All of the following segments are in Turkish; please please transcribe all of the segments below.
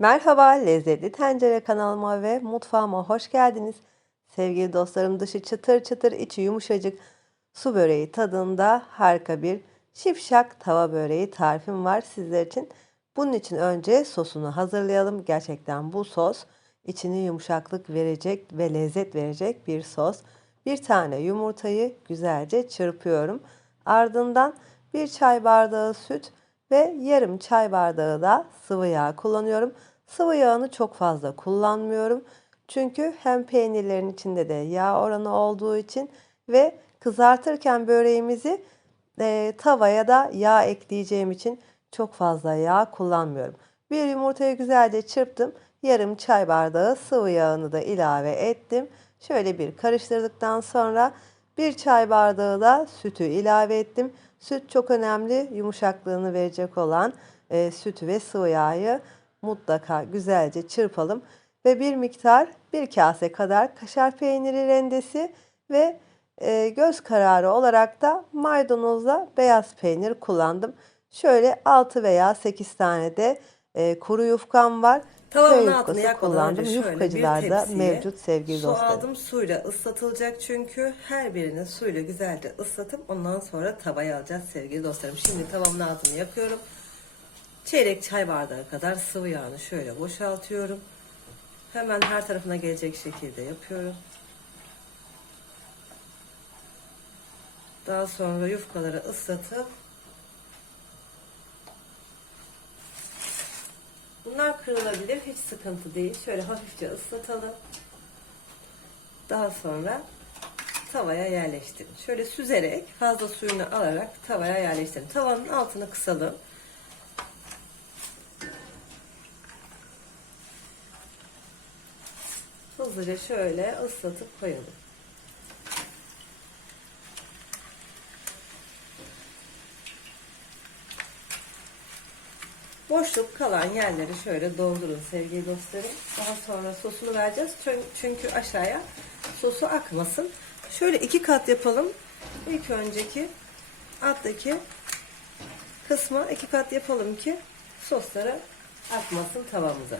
Merhaba, lezzetli tencere kanalıma ve mutfağıma hoş geldiniz. Sevgili dostlarım, dışı çıtır çıtır, içi yumuşacık su böreği tadında harika bir şipşak tava böreği tarifim var sizler için. Bunun için önce sosunu hazırlayalım. Gerçekten bu sos içine yumuşaklık verecek ve lezzet verecek bir sos. Bir tane yumurtayı güzelce çırpıyorum. Ardından bir çay bardağı süt ve yarım çay bardağı da sıvı yağ kullanıyorum. Sıvı yağını çok fazla kullanmıyorum. Çünkü hem peynirlerin içinde de yağ oranı olduğu için ve kızartırken böreğimizi e, tavaya da yağ ekleyeceğim için çok fazla yağ kullanmıyorum. Bir yumurtayı güzelce çırptım. Yarım çay bardağı sıvı yağını da ilave ettim. Şöyle bir karıştırdıktan sonra bir çay bardağı da sütü ilave ettim. Süt çok önemli. Yumuşaklığını verecek olan e, sütü ve sıvı yağı mutlaka güzelce çırpalım. Ve bir miktar bir kase kadar kaşar peyniri rendesi ve e, göz kararı olarak da maydanozla beyaz peynir kullandım. Şöyle 6 veya 8 tane de e, kuru yufkam var. Tavanın Köy altını yufkası yakmadan kullandım. önce şöyle bir Yufkacılarda tepsiye mevcut sevgili su dostlarım. aldım suyla ıslatılacak çünkü her birini suyla güzelce ıslatıp ondan sonra tavaya alacağız sevgili dostlarım. Şimdi tavamın altını yakıyorum. Çeyrek çay bardağı kadar sıvı yağını şöyle boşaltıyorum. Hemen her tarafına gelecek şekilde yapıyorum. Daha sonra yufkaları ıslatıp Bunlar kırılabilir. Hiç sıkıntı değil. Şöyle hafifçe ıslatalım. Daha sonra tavaya yerleştirin. Şöyle süzerek fazla suyunu alarak tavaya yerleştirin. Tavanın altını kısalım. Hızlıca şöyle ıslatıp koyalım. Boşluk kalan yerleri şöyle doldurun sevgili dostlarım. Daha sonra sosunu vereceğiz. Çün- Çünkü aşağıya sosu akmasın. Şöyle iki kat yapalım. İlk önceki alttaki kısma iki kat yapalım ki sosları akmasın tavamıza.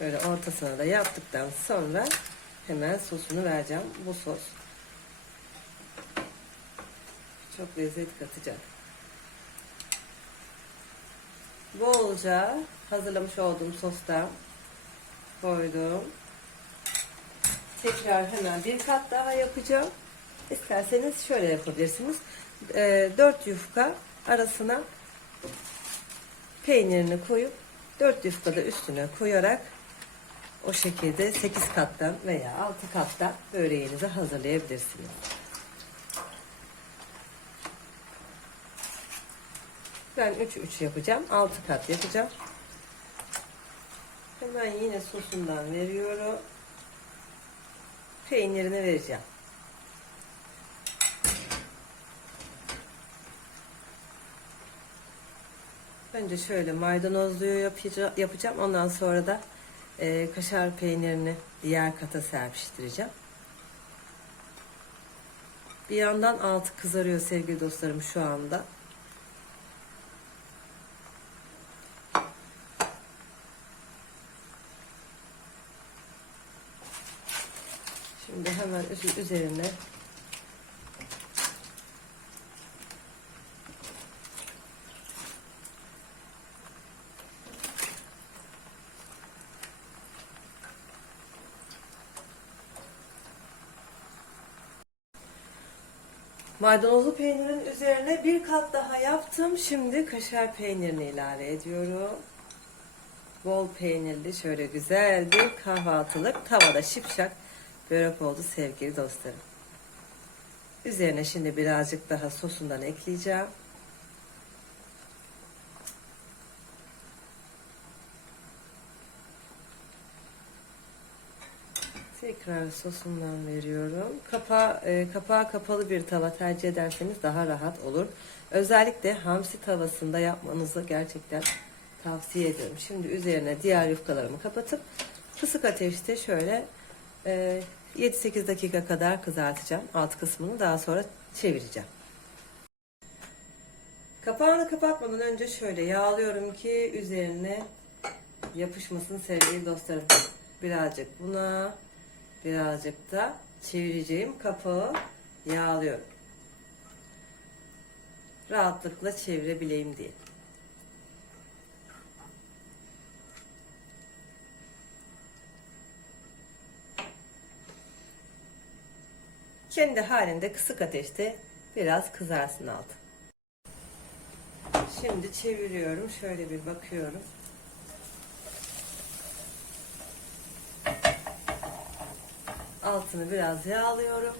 Böyle ortasına da yaptıktan sonra hemen sosunu vereceğim. Bu sos çok lezzet katacak. Bolca hazırlamış olduğum sostan koydum. Tekrar hemen bir kat daha yapacağım. İsterseniz şöyle yapabilirsiniz. 4 yufka arasına peynirini koyup 4 yufka da üstüne koyarak o şekilde 8 kattan veya 6 kattan böreğinizi hazırlayabilirsiniz. Ben 3 3 yapacağım. 6 kat yapacağım. Hemen yine sosundan veriyorum. Peynirini vereceğim. Önce şöyle maydanozluyu yapacağım. Ondan sonra da e, kaşar peynirini diğer kata serpiştireceğim. Bir yandan altı kızarıyor sevgili dostlarım şu anda. Şimdi hemen üz- üzerine Maydanozlu peynirin üzerine bir kat daha yaptım. Şimdi kaşar peynirini ilave ediyorum. Bol peynirli şöyle güzel bir kahvaltılık tavada şipşak börek oldu sevgili dostlarım. Üzerine şimdi birazcık daha sosundan ekleyeceğim. Tekrar sosundan veriyorum. Kapağı, e, kapağı kapalı bir tava tercih ederseniz daha rahat olur. Özellikle hamsi tavasında yapmanızı gerçekten tavsiye ediyorum. Şimdi üzerine diğer yufkalarımı kapatıp kısık ateşte şöyle e, 7-8 dakika kadar kızartacağım alt kısmını. Daha sonra çevireceğim. Kapağını kapatmadan önce şöyle yağlıyorum ki üzerine yapışmasın sevgili dostlarım. Birazcık buna, birazcık da çevireceğim kapağı yağlıyorum. Rahatlıkla çevirebileyim diye. Kendi halinde kısık ateşte biraz kızarsın altı. Şimdi çeviriyorum. Şöyle bir bakıyorum. Altını biraz yağlıyorum.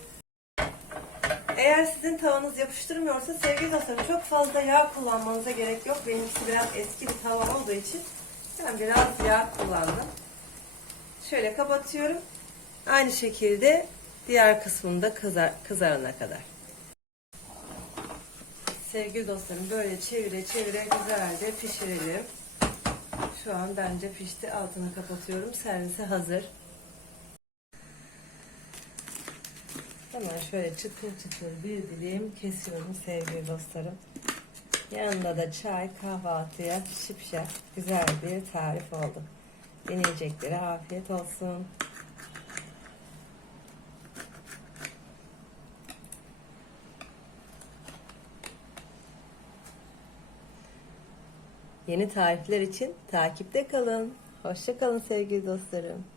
Eğer sizin tavanız yapıştırmıyorsa sevgili dostlarım çok fazla yağ kullanmanıza gerek yok. Benimkisi biraz eski bir tava olduğu için ben biraz yağ kullandım. Şöyle kapatıyorum. Aynı şekilde diğer kısmında kızar, kızarana kadar. Sevgili dostlarım böyle çevire çevire güzelce pişirelim. Şu an bence pişti. Altını kapatıyorum. Servise hazır. Hemen şöyle çıtır çıtır bir dilim kesiyorum sevgili dostlarım. Yanında da çay kahvaltıya şipşak güzel bir tarif oldu. Deneyeceklere afiyet olsun. Yeni tarifler için takipte kalın. Hoşça kalın sevgili dostlarım.